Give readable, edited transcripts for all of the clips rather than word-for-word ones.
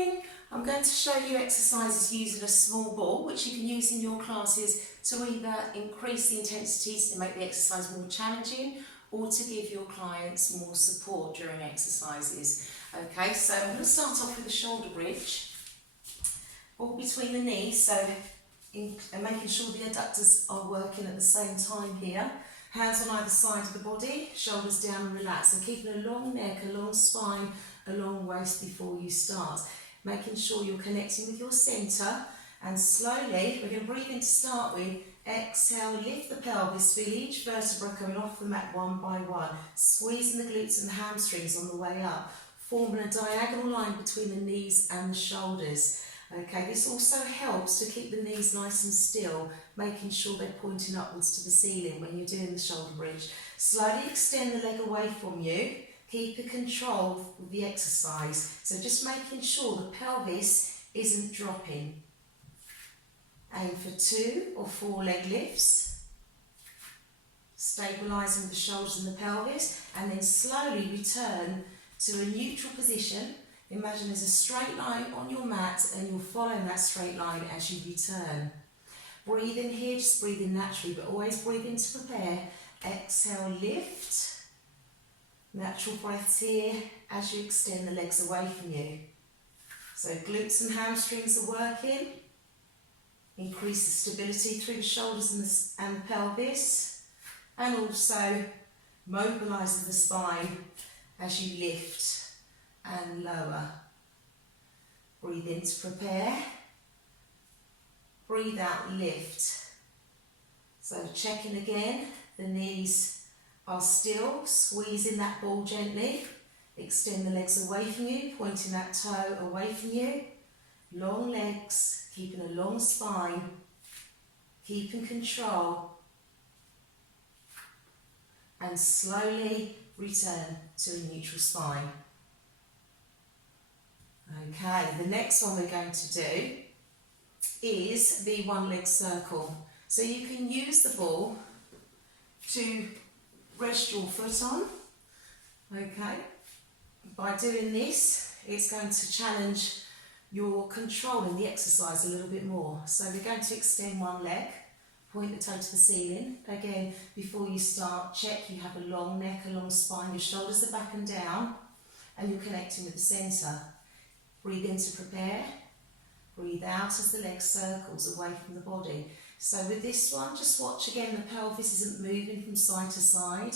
morning. I'm going to show you exercises using a small ball, which you can use in your classes to either increase the intensities and make the exercise more challenging, or to give your clients more support during exercises. Okay, so I'm going to start off with the shoulder bridge. Ball between the knees, and making sure the adductors are working at the same time here. Hands on either side of the body, shoulders down and relax, and keeping a long neck, a long spine, a long waist before you start. Making sure you're connecting with your centre, and slowly, we're going to breathe in to start with. Exhale, lift the pelvis, feel each vertebra coming off the mat one by one, squeezing the glutes and the hamstrings on the way up, forming a diagonal line between the knees and the shoulders. Okay, this also helps to keep the knees nice and still, making sure they're pointing upwards to the ceiling when you're doing the shoulder bridge. Slowly extend the leg away from you. Keep a control with the exercise. So just making sure the pelvis isn't dropping. Aim for 2 or 4 leg lifts. Stabilising the shoulders and the pelvis, and then slowly return to a neutral position. Imagine there's a straight line on your mat and you're following that straight line as you return. Breathe in here, just breathe in naturally, but always breathe in to prepare. Exhale, lift. Natural breaths here as you extend the legs away from you. So glutes and hamstrings are working. Increase the stability through the shoulders and the pelvis. And also mobilising the spine as you lift and lower. Breathe in to prepare. Breathe out, lift. So checking again, the knees are still, squeezing that ball gently. Extend the legs away from you, pointing that toe away from you. Long legs, keeping a long spine, keeping control. And slowly return to a neutral spine. Okay, the next one we're going to do is the one leg circle. So you can use the ball to rest your foot on. Okay, by doing this, it's going to challenge your control in the exercise a little bit more. So we're going to extend one leg, point the toe to the ceiling. Again, before you start, check you have a long neck, a long spine, your shoulders are back and down, and you're connecting with the centre. Breathe in to prepare. Breathe out as the leg circles away from the body. So with this one, just watch again, the pelvis isn't moving from side to side.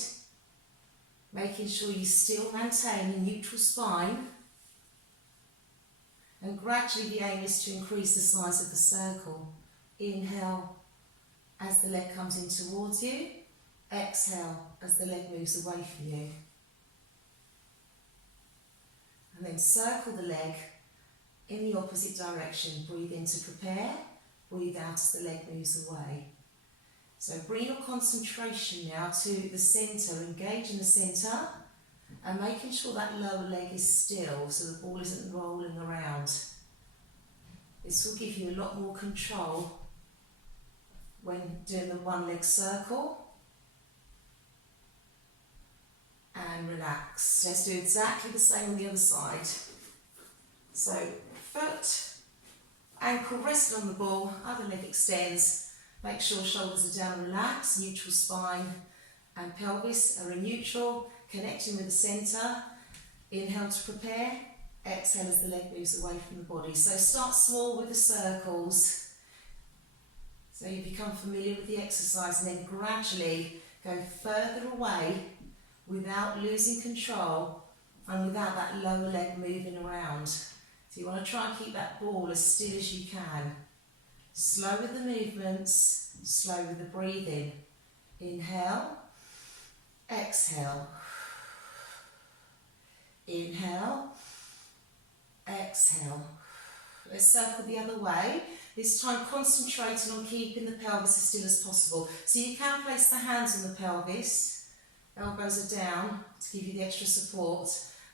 Making sure you still maintain a neutral spine. And gradually the aim is to increase the size of the circle. Inhale as the leg comes in towards you. Exhale as the leg moves away from you. And then circle the leg in the opposite direction. Breathe in to prepare. Breathe out as the leg moves away. So bring your concentration now to the centre, engage in the centre, and making sure that lower leg is still so the ball isn't rolling around. This will give you a lot more control when doing the one leg circle. And relax. Let's do exactly the same on the other side. So foot, ankle resting on the ball, other leg extends. Make sure shoulders are down and relaxed, neutral spine and pelvis are in neutral, connecting with the centre. Inhale to prepare, exhale as the leg moves away from the body. So start small with the circles, so you become familiar with the exercise, and then gradually go further away without losing control and without that lower leg moving around. So you want to try and keep that ball as still as you can. Slow with the movements, slow with the breathing. Inhale, exhale. Inhale, exhale. Let's circle the other way. This time concentrating on keeping the pelvis as still as possible. So you can place the hands on the pelvis. Elbows are down to give you the extra support.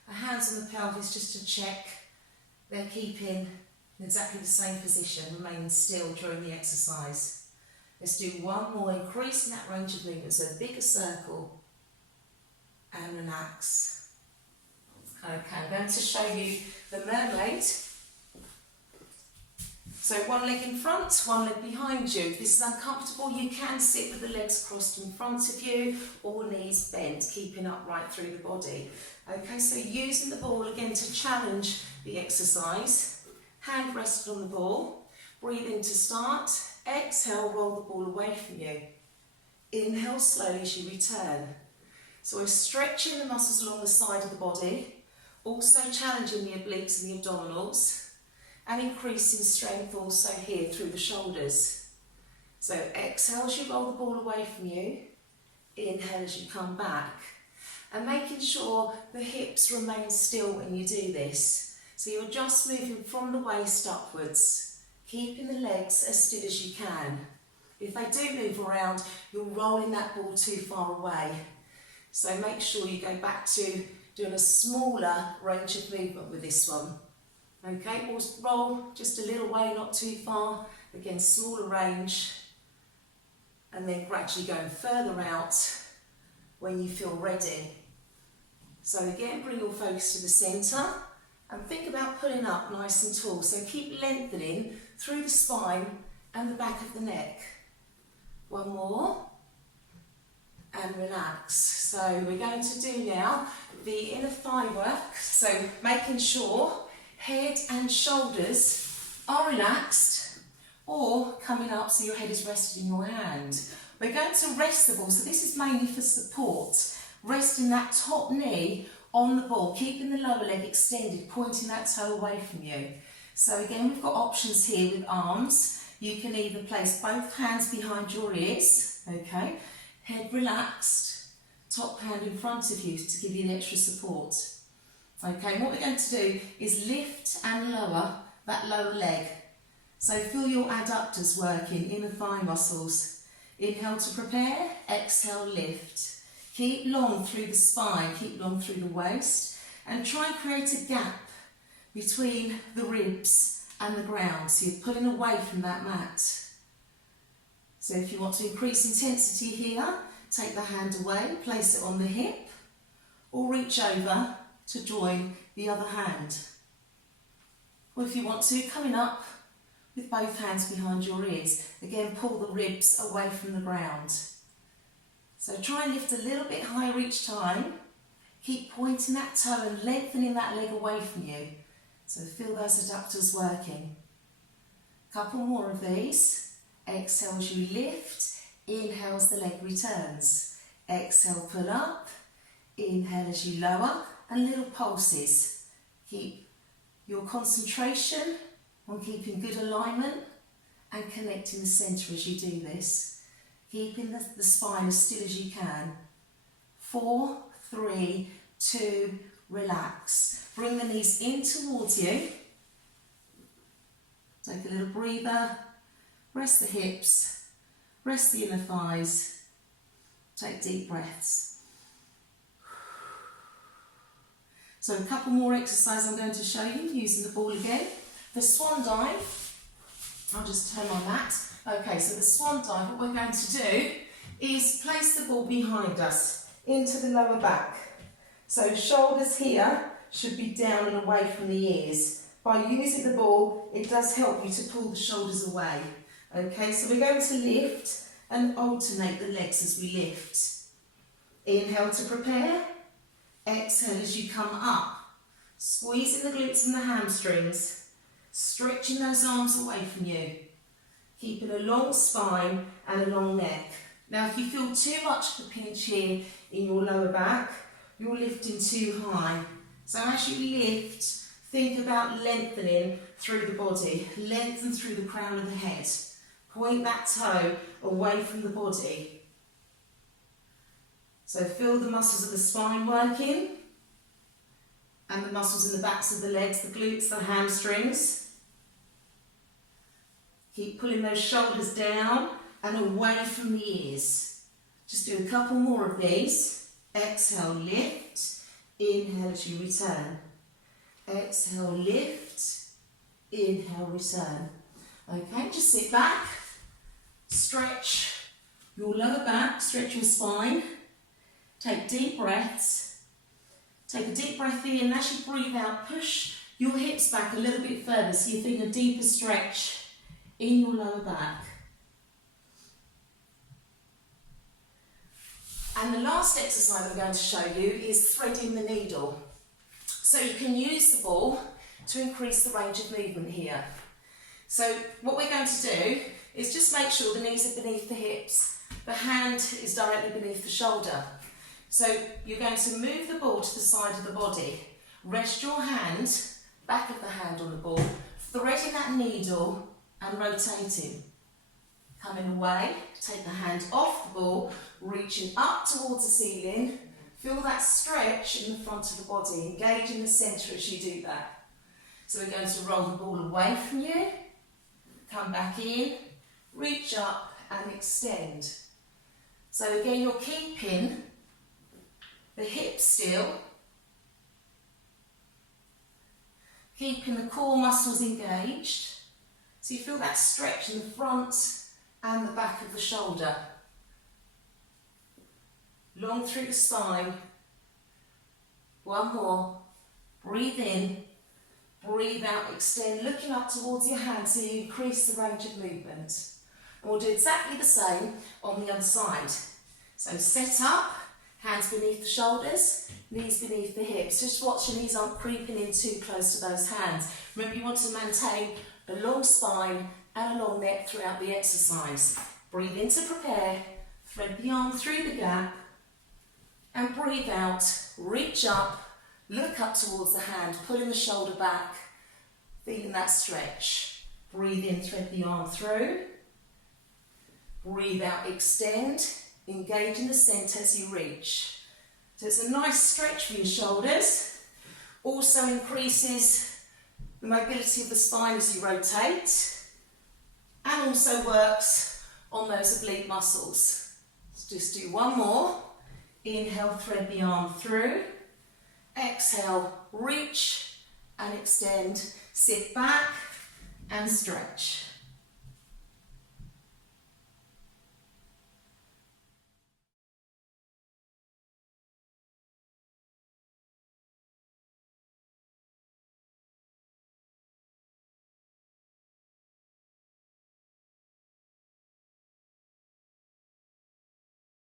The hands on the pelvis just to check they're keeping in exactly the same position, remaining still during the exercise. Let's do one more, increasing that range of movement, so a bigger circle, and relax. Okay, I'm going to show you the mermaid So one leg in front, one leg behind you. If this is uncomfortable, you can sit with the legs crossed in front of you or knees bent, keeping upright through the body. Okay, so using the ball again to challenge the exercise. Hand rested on the ball. Breathe in to start. Exhale, roll the ball away from you. Inhale slowly as you return. So we're stretching the muscles along the side of the body, also challenging the obliques and the abdominals, and increasing strength also here through the shoulders. So exhale as you roll the ball away from you. Inhale as you come back. And making sure the hips remain still when you do this. So you're just moving from the waist upwards, keeping the legs as still as you can. If they do move around, you're rolling that ball too far away. So make sure you go back to doing a smaller range of movement with this one. Okay, or roll just a little way, not too far. Again, smaller range. And then gradually going further out when you feel ready. So again, bring your focus to the centre and think about pulling up nice and tall. So keep lengthening through the spine and the back of the neck. One more. And relax. So we're going to do now the inner thigh work. So making sure head and shoulders are relaxed or coming up so your head is rested in your hand. We're going to rest the ball. So this is mainly for support. Resting that top knee on the ball, keeping the lower leg extended, pointing that toe away from you. So again, we've got options here with arms. You can either place both hands behind your ears, okay, head relaxed, top hand in front of you to give you the extra support. Okay, and what we're going to do is lift and lower that lower leg. So feel your adductors working, inner thigh muscles. Inhale to prepare, exhale, lift. Keep long through the spine, keep long through the waist, and try and create a gap between the ribs and the ground, so you're pulling away from that mat. So if you want to increase intensity here, take the hand away, place it on the hip, or reach over to join the other hand. Or if you want to, coming up with both hands behind your ears, again pull the ribs away from the ground. So try and lift a little bit higher each time. Keep pointing that toe and lengthening that leg away from you. So feel those adductors working. Couple more of these. Exhale as you lift. Inhale as the leg returns. Exhale, pull up. Inhale as you lower. And little pulses. Keep your concentration on keeping good alignment and connecting the centre as you do this. Keeping the spine as still as you can. 4, 3, 2, relax. Bring the knees in towards you. Take a little breather. Rest the hips. Rest the inner thighs. Take deep breaths. So a couple more exercises I'm going to show you using the ball again. The swan dive. I'll just turn my mat. Okay, so the swan dive, what we're going to do is place the ball behind us into the lower back. So shoulders here should be down and away from the ears. By using the ball, it does help you to pull the shoulders away. Okay, so we're going to lift and alternate the legs as we lift. Inhale to prepare. Exhale as you come up. Squeezing the glutes and the hamstrings. Stretching those arms away from you. Keeping a long spine and a long neck. Now if you feel too much of a pinch here in your lower back, you're lifting too high. So as you lift, think about lengthening through the body. Lengthen through the crown of the head. Point that toe away from the body. So feel the muscles of the spine working and the muscles in the backs of the legs, the glutes, the hamstrings. Keep pulling those shoulders down and away from the ears. Just do a couple more of these. Exhale, lift. Inhale as you return. Exhale, lift. Inhale, return. Okay, just sit back. Stretch your lower back, stretch your spine. Take deep breaths. Take a deep breath in. As you breathe out, push your hips back a little bit further so you're feeling a deeper stretch in your lower back. And the last exercise I'm going to show you is threading the needle. So you can use the ball to increase the range of movement here. So what we're going to do is just make sure the knees are beneath the hips, the hand is directly beneath the shoulder. So you're going to move the ball to the side of the body, rest your hand, back of the hand on the ball, threading that needle and rotating. Coming away, take the hand off the ball, reaching up towards the ceiling, feel that stretch in the front of the body, engage in the centre as you do that. So we're going to roll the ball away from you, come back in, reach up and extend. So again, you're keeping the hips still, keeping the core muscles engaged. So you feel that stretch in the front and the back of the shoulder. Long through the spine. One more. Breathe in, breathe out, extend, looking up towards your hands so you increase the range of movement. And we'll do exactly the same on the other side. So set up, hands beneath the shoulders, knees beneath the hips. Just watch your knees aren't creeping in too close to those hands. Remember, you want to maintain a long spine and a long neck throughout the exercise. Breathe in to prepare, thread the arm through the gap, and breathe out, reach up, look up towards the hand, pulling the shoulder back, feeling that stretch. Breathe in, thread the arm through. Breathe out, extend, engage in the centre as you reach. So it's a nice stretch for your shoulders. Also increases the mobility of the spine as you rotate, and also works on those oblique muscles. Let's just do one more. Inhale, thread the arm through. Exhale, reach and extend. Sit back and stretch.